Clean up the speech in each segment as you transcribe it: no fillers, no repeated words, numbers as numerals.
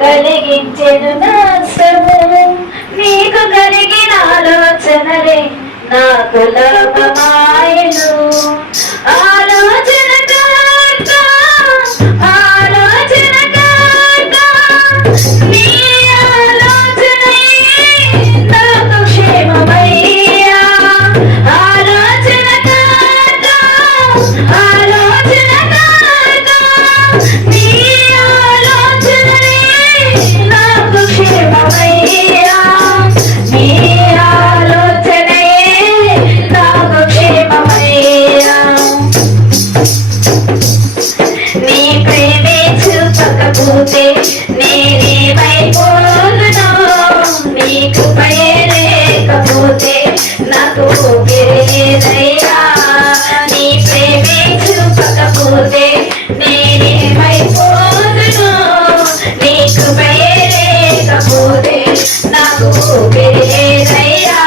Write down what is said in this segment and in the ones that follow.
కలిగించెను నష్టము. నీకు కలిగిన ఆలోచనలే నాకు లాభమాయెను. ఆలోచన కర్త, ఆలోచన కర్త, నీ ఆలోచనయే నాకు క్షేమమయ్యా. ఆలోచన కర్త, ఆలోచన కర్త, నీ ఆలోచనయే నాకు క్షేమమయ్యా. నీ ఆలోచనయే నాకు క్షేమమయ్యా. నీ ప్రేమే చూపకపోతే నేనేమైపోదునో, నీ కృపయే లేకపోతే నాకు ఊపిరేదయ్యా. నీ ప్రేమే చూపకపోతే నేనేమైపోదునో, నీ కృపయే లేకపోతే నాకు ఊపిరేదయ్యా.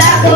నాకు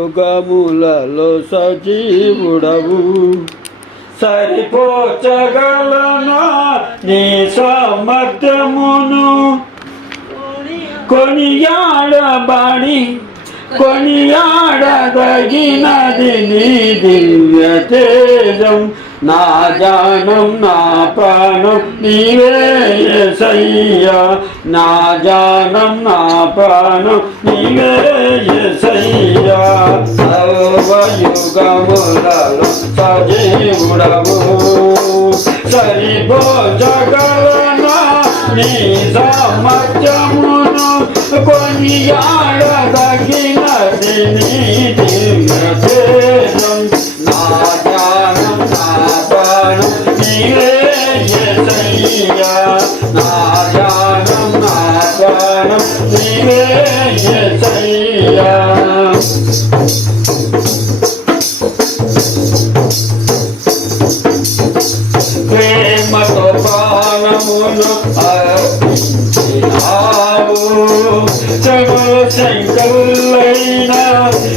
సర్వయుగములలో సజీవుడవు సరిపోచగలనా నీ సామర్థ్యమును కొనియాడదగినది నీ దివ్య తేజం నా జానం నా ప్రాణం నీవే యేసయ్యా నా జానం నా ప్రాణం నీవే యేసయ్యా సర్వయుగములలో సజీవుడవు సరిపోచగలనా నీ సామర్థ్యమును కొనియాడదగినది నీ దివ్య తేజం నా జానం నా ప్రాణం నీవే యేసయ్యా నా జానం నా ప్రాణం నీవే యేసయ్యా ప్రేమతో ప్రాణమును అర్పించినావు సగుల శంకరులైన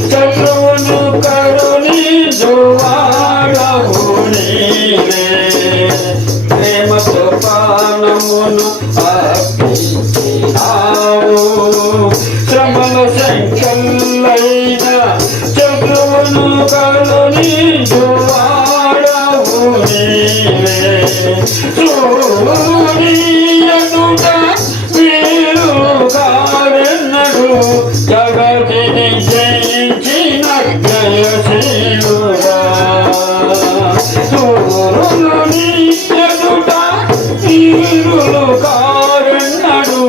శత్రువును కరుణించువాడవు నీవే ప్రేమతో ప్రాణమును అర్పించినావు శ్రమల శంకరులైన శత్రువును కరుణించువాడవు నీవే సూర్యుడుట వీరుగాడెన్నడు జగతిని జయించిన జయశీలుడా సూర్యుడుట వీరుగాడెన్నడు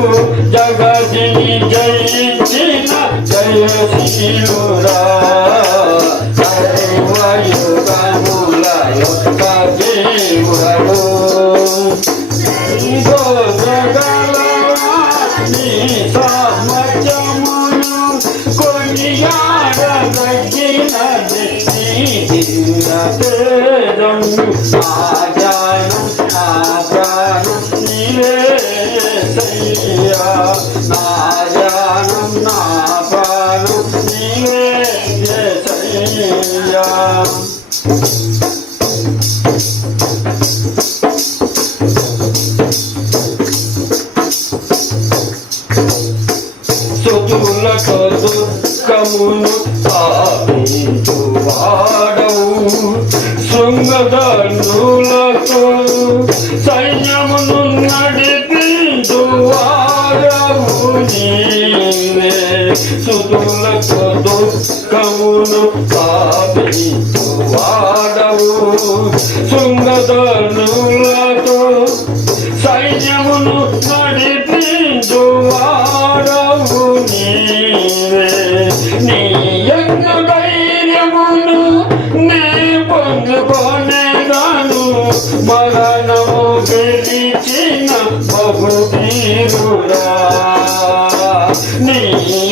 జగతిని జయించిన జయశీలుడా సర్వయుగములలో సజీవుడవు నీ సామర్థ్యమును కొనియాడదగినది నీ దివ్య తేజం నా జానం నా ప్రాణం నీవే యేసయ్యా నా జానం నా ప్రాణం నీవే యేసయ్యా శత్రువులతో దుఃఖమును తాపించువాడవు శృంగధనులతో సైన్యమును నడిపించువాడవు నీవే శత్రువులతో దుఃఖమును తాపించువాడవు శృంగధనులతో సైన్యమును నడిపించువాడవు నీవే నీ యొక్క ధైర్యమును నే పొందుకొనేగాను మరణము గెలిచిన బహుధీరుడా నీ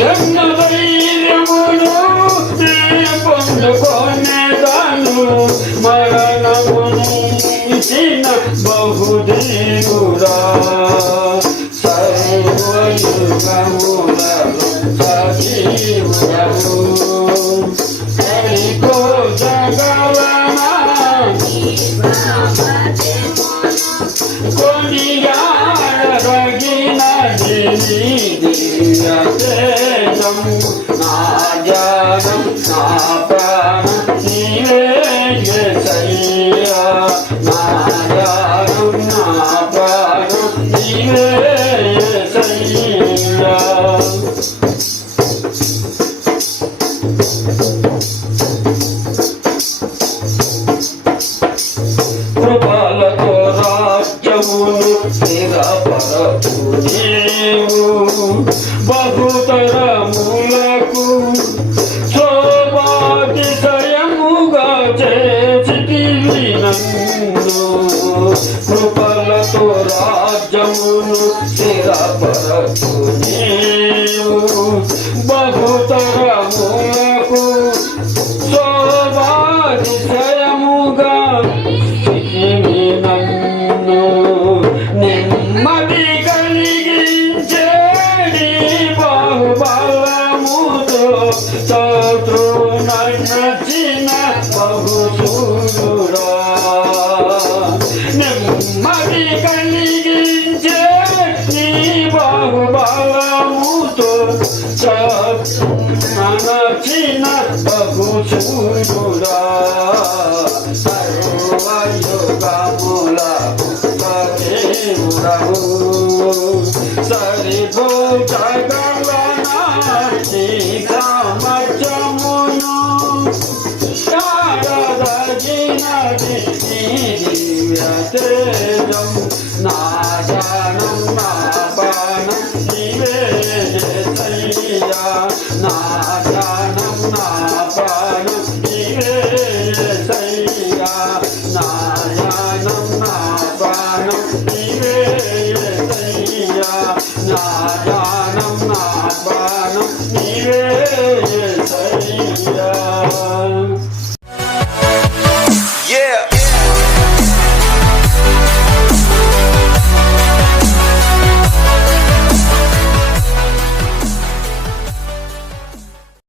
యొక్క ధైర్యమును నే పొందుకొనేగాను మరణమును గెలిచిన బహుధీరుడా సర్వయుగములలో సజీవుడవు సరిపోచగలనా కొనియాడదగినది నీ దివ్య తేజం నా ధ్యానం నా ప్రాణం నీవే యేసయ్యా నా ధ్యానం నా ప్రాణం నీవే యేసయ్యా కృపలతో రాజ్యమును స్థిరపరచు నీవు బహుతరములకు శోభాతిశయముగా చేసితివి నన్ను కృపలతో రాజ్యమును స్థిరపరచు నీవు బహుతరములకు శోభాతిశయముగా నెమ్మది కలిగించేది బాహుబలముతో శత్రు నచ్చిన బహుశూరుడా నెమ్మది కలిగించే నీ బాహుబలముతో శత్రు నచ్చిన బహుశూరుడా సర్వయుగములకు సరిపోచగలనా నీ సామర్థ్యమును కారదగినది నీ దివ్య తేజం నా ధ్యానం నా